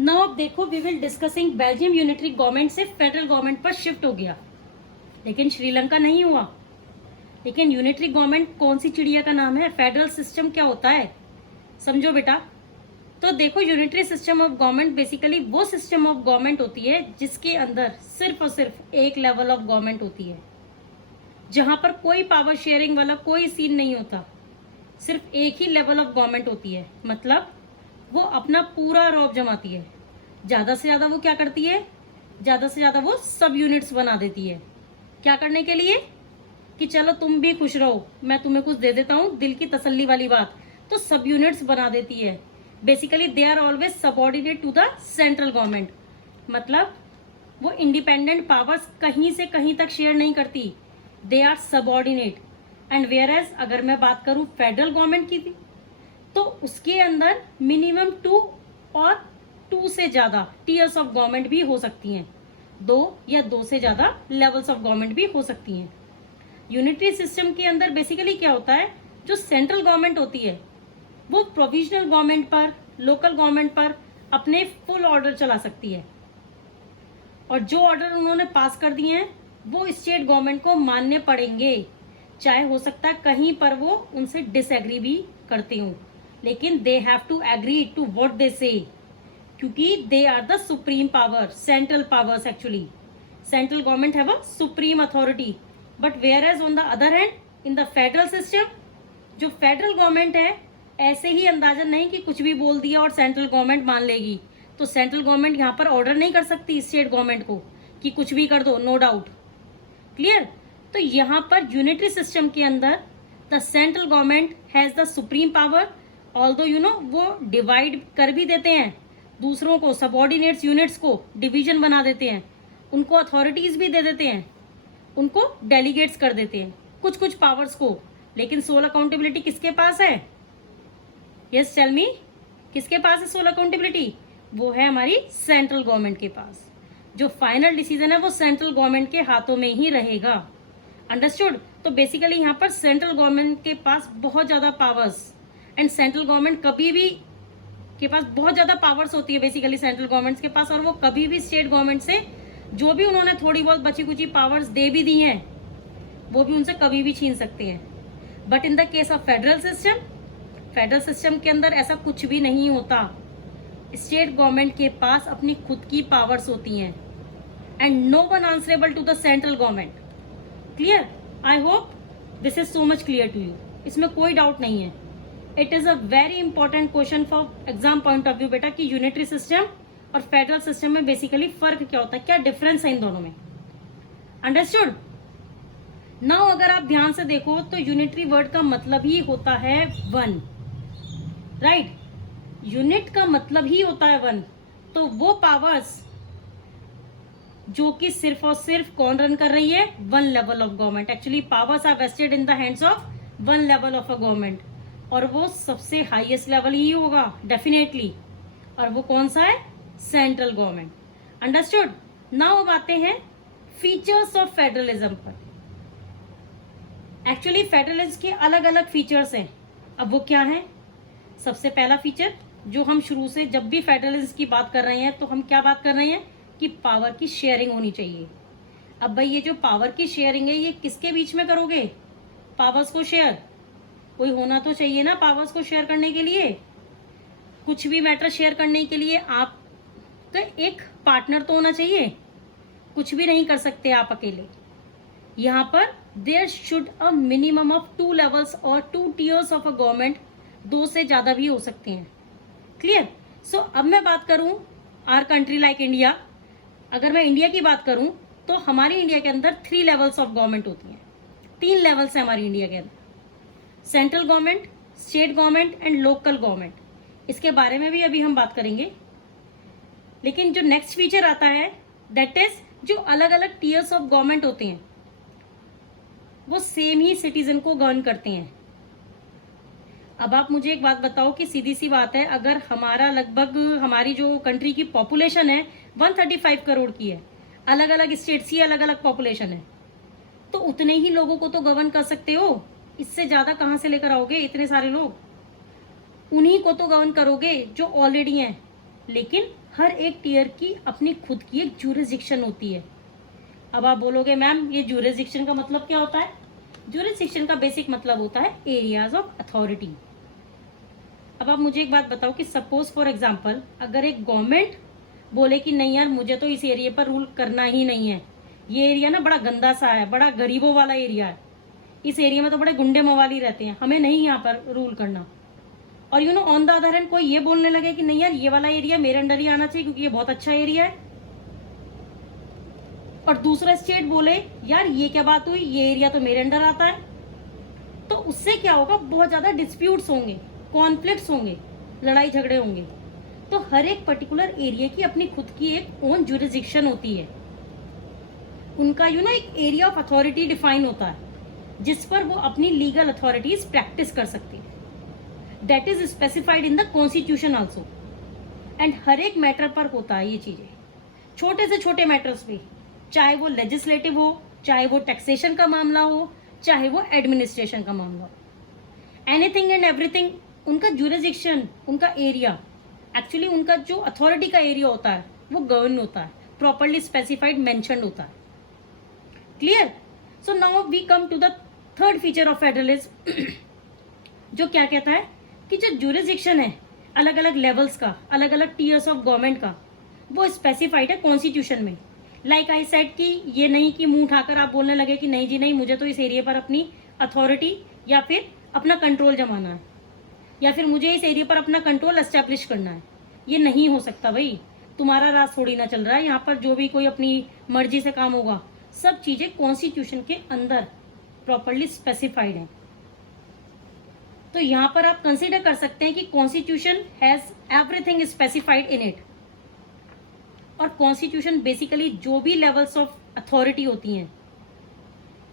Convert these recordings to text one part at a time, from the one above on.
Now अब देखो, we will discussing Belgium unitary government से फेडरल गवर्नमेंट पर शिफ्ट हो गया, लेकिन श्रीलंका नहीं हुआ। लेकिन यूनिटरी गवर्नमेंट कौन सी चिड़िया का नाम है? फेडरल सिस्टम क्या होता है, समझो बेटा। तो देखो, unitary system of government basically वो सिस्टम ऑफ गवर्नमेंट होती है जिसके अंदर सिर्फ और सिर्फ एक लेवल ऑफ गवर्नमेंट होती है, जहां पर कोई पावर शेयरिंग वाला कोई सीन नहीं होता। सिर्फ एक ही लेवल ऑफ गवर्नमेंट होती है, मतलब वो अपना पूरा रौब जमाती है। ज्यादा से ज्यादा वो क्या करती है? ज्यादा से ज्यादा वो सब यूनिट्स बना देती है। क्या करने के लिए? कि चलो तुम भी खुश रहो, मैं तुम्हें कुछ दे देता हूँ, दिल की तसल्ली वाली बात। तो सब यूनिट्स बना देती है। Basically they are always subordinate to the central government, मतलब वो इंडिपेंडेंट पावर्स कहीं से कहीं तक शेयर नहीं करती, they are subordinate. And whereas अगर मैं बात करूं फेडरल गवर्नमेंट की भी, तो उसके अंदर मिनिमम 2 और 2 से ज्यादा टीयर्स ऑफ गवर्नमेंट भी हो सकती हैं, 2 या 2 से ज्यादा लेवल्स ऑफ गवर्नमेंट भी हो सकती हैं। यूनिटरी सिस्टम के अंदर बेसिकली क्या होता है, जो सेंट्रल गवर्नमेंट होती है वो प्रोविजनल गवर्नमेंट पर, लोकल गवर्नमेंट पर अपने फुल ऑर्डर चला सकती है, और जो ऑर्डर उन्होंने पास कर दिए हैं वो स्टेट गवर्नमेंट को मानने पड़ेंगे, चाहे हो सकता है कहीं पर वो उनसे डिसएग्री भी करते हों, लेकिन they have to agree to what they say, क्योंकि they are the supreme power, central powers. Actually central government have a supreme authority, but whereas on the other hand in the federal system, जो federal government है ऐसे ही अंदाजा नहीं कि कुछ भी बोल दिया और सेंट्रल गवर्नमेंट मान लेगी। तो सेंट्रल गवर्नमेंट यहाँ पर ऑर्डर नहीं कर सकती स्टेट गवर्नमेंट को कि कुछ भी कर दो, नो डाउट। क्लियर? तो यहाँ पर यूनिटरी सिस्टम के अंदर the central government has the supreme power, although वो डिवाइड कर भी देते हैं दूसरों को, सबऑर्डिनेट्स यूनिट्स को डिवीजन बना देते हैं, उनको अथॉरिटीज भी दे देते हैं, उनको डेलीगेट्स कर देते हैं कुछ कुछ पावर्स को, लेकिन सोल अकाउंटेबिलिटी किसके पास है? यस टेल मी, किसके पास है सोल अकाउंटेबिलिटी? वो है हमारी सेंट्रल गवर्नमेंट के पास। जो फाइनल डिसीजन है वो सेंट्रल गवर्नमेंट के हाथों में ही रहेगा। अंडरस्टूड? तो बेसिकली यहाँ पर सेंट्रल गवर्नमेंट के पास बहुत ज्यादा पावर्स, एंड सेंट्रल गवर्नमेंट कभी भी के पास बहुत ज्यादा पावर्स होती है बेसिकली सेंट्रल गवर्नमेंट के पास, और वो कभी भी स्टेट गवर्नमेंट से जो भी उन्होंने थोड़ी बहुत बची कुची पावर्स दे भी दी हैं वो भी उनसे कभी भी छीन सकते हैं। But in the case of federal system, federal system के अंदर ऐसा कुछ भी नहीं होता। स्टेट गवर्नमेंट के पास अपनी खुद की पावर्स होती हैं, and no one answerable to the central government. Clear? I hope this is so much clear to you, इसमें कोई डाउट नहीं है। It is a very important question for exam point of view बेटा, कि unitary system और federal system में basically फर्क क्या होता है, क्या डिफरेंस है इन दोनों में। अंडरस्टूड? नाउ अगर आप ध्यान से देखो तो यूनिटरी वर्ड का मतलब ही होता है वन, राइट? यूनिट का मतलब ही होता है वन। तो वो पावर्स जो कि सिर्फ और सिर्फ कौन रन कर रही है? One level of government. Actually powers are vested in the hands of one level of a government, और वो सबसे हाईएस्ट लेवल ही होगा डेफिनेटली, और वो कौन सा है? Central government. अंडरस्टूड? नाउ अब आते हैं फीचर्स ऑफ फेडरलिज्म पर। एक्चुअली फेडरलिज्म के अलग अलग फीचर्स हैं। अब वो क्या है? सबसे पहला फीचर, जो हम शुरू से जब भी फेडरलिज्म की बात कर रहे हैं तो हम क्या बात कर रहे हैं कि पावर की शेयरिंग होनी चाहिए। अब भाई ये जो पावर की शेयरिंग है ये किसके बीच में करोगे? पावर्स को शेयर कोई होना तो चाहिए ना पावर्स को शेयर करने के लिए। कुछ भी मैटर शेयर करने के लिए आप तो एक पार्टनर तो होना चाहिए, कुछ भी नहीं कर सकते आप अकेले। यहाँ पर there should a minimum of 2 levels और 2 टीयर्स ऑफ अ गवर्नमेंट, 2 से ज्यादा भी हो सकते हैं। क्लियर? सो अब मैं बात करूं आर कंट्री लाइक इंडिया, अगर मैं इंडिया की बात करूं तो हमारी इंडिया के अंदर 3 लेवल्स ऑफ गवर्नमेंट होती हैं। 3 लेवल्स है हमारी इंडिया के अंदर, central government, state government and local government. इसके बारे में भी अभी हम बात करेंगे। लेकिन जो नेक्स्ट फीचर आता है दैट इज, जो अलग अलग टीयर्स ऑफ गवर्नमेंट होते हैं वो सेम ही सिटीजन को गवर्न करते हैं। अब आप मुझे एक बात बताओ कि सीधी सी बात है, अगर हमारा लगभग हमारी जो कंट्री की पॉपुलेशन है 135 करोड़ की है, अलग अलग स्टेट्स की अलग अलग पॉपुलेशन है, तो उतने ही लोगों को तो गवर्न कर सकते हो, इससे ज्यादा कहां से लेकर आओगे इतने सारे लोग? उन्हीं को तो गवर्न करोगे जो ऑलरेडी हैं। लेकिन हर एक टीयर की अपनी खुद की एक ज्यूरिसडिक्शन होती है। अब आप बोलोगे मैम ये ज्यूरिसडिक्शन का मतलब क्या होता है? ज्यूरिसडिक्शन का बेसिक मतलब होता है एरियाज ऑफ अथॉरिटी। अब आप मुझे एक बात बताओ कि सपोज फॉर एग्जांपल अगर एक गवर्नमेंट बोले कि नहीं यार मुझे तो इस एरिया पर रूल करना ही नहीं है, ये एरिया ना बड़ा गंदा सा है, बड़ा गरीबों वाला एरिया है, इस एरिया में तो बड़े गुंडे मवाली रहते हैं, हमें नहीं यहाँ पर रूल करना। और you know on the other hand कोई ये बोलने लगे कि नहीं यार ये वाला एरिया मेरे अंडर ही आना चाहिए क्योंकि ये बहुत अच्छा एरिया है, और दूसरा स्टेट बोले यार ये क्या बात हुई, ये एरिया तो मेरे अंडर आता है, तो उससे क्या होगा, बहुत ज्यादा डिस्प्यूट्स होंगे, कॉन्फ्लिक्ट्स होंगे, लड़ाई झगड़े होंगे। तो हर एक पर्टिकुलर एरिया की अपनी खुद की एक ओन ज्यूरिसडिक्शन होती है, उनका एक एरिया ऑफ अथॉरिटी डिफाइन होता है जिस पर वो अपनी लीगल अथॉरिटीज प्रैक्टिस कर सकती है। That is specified in the constitution also. And हर एक मैटर पर होता है ये चीजें, छोटे से छोटे मैटर्स पे, चाहे वो लेजिस्लेटिव हो, चाहे वो टैक्सेशन का मामला हो, चाहे वो एडमिनिस्ट्रेशन का मामला हो, एनीथिंग एंड एवरीथिंग उनका ज्यूरिसडिक्शन, उनका एरिया, एक्चुअली उनका जो अथॉरिटी का एरिया होता है वो गवर्न होता है, प्रॉपरली स्पेसिफाइड मेंशन्ड होता है। Clear? So now we come to the third feature of federalism, जो क्या कहता है कि जो ज्यूरिसडिक्शन है अलग अलग लेवल्स का, अलग अलग टीयर्स ऑफ गवर्नमेंट का, वो स्पेसिफाइड है कॉन्स्टिट्यूशन में। लाइक आई सेड कि ये नहीं कि मुंह उठाकर आप बोलने लगे कि नहीं जी नहीं, मुझे तो इस एरिया पर अपनी अथॉरिटी या फिर अपना कंट्रोल जमाना है, या फिर मुझे इस एरिया पर अपना कंट्रोल एस्टेब्लिश करना है। ये नहीं हो सकता भाई, तुम्हारा राज थोड़ी ना चल रहा है यहाँ पर। जो भी कोई अपनी मर्जी से काम होगा, सब चीजें कॉन्स्टिट्यूशन के अंदर प्रॉपरली स्पेसिफाइड है। तो यहाँ पर आप कंसीडर कर सकते हैं कि constitution has everything specified in it. और कॉन्स्टिट्यूशन बेसिकली जो भी लेवल्स ऑफ अथॉरिटी होती हैं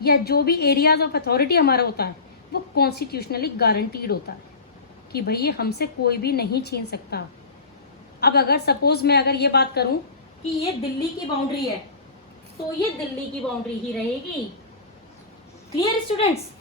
या जो भी एरियाज ऑफ अथॉरिटी हमारा होता है, वो कॉन्स्टिट्यूशनली गारंटीड होता है कि भाई ये हमसे कोई भी नहीं छीन सकता। अब अगर सपोज मैं अगर ये बात करूं कि ये दिल्ली की बाउंड्री है, तो ये दिल्ली की बाउंड्री ही रहेगी। Clear students?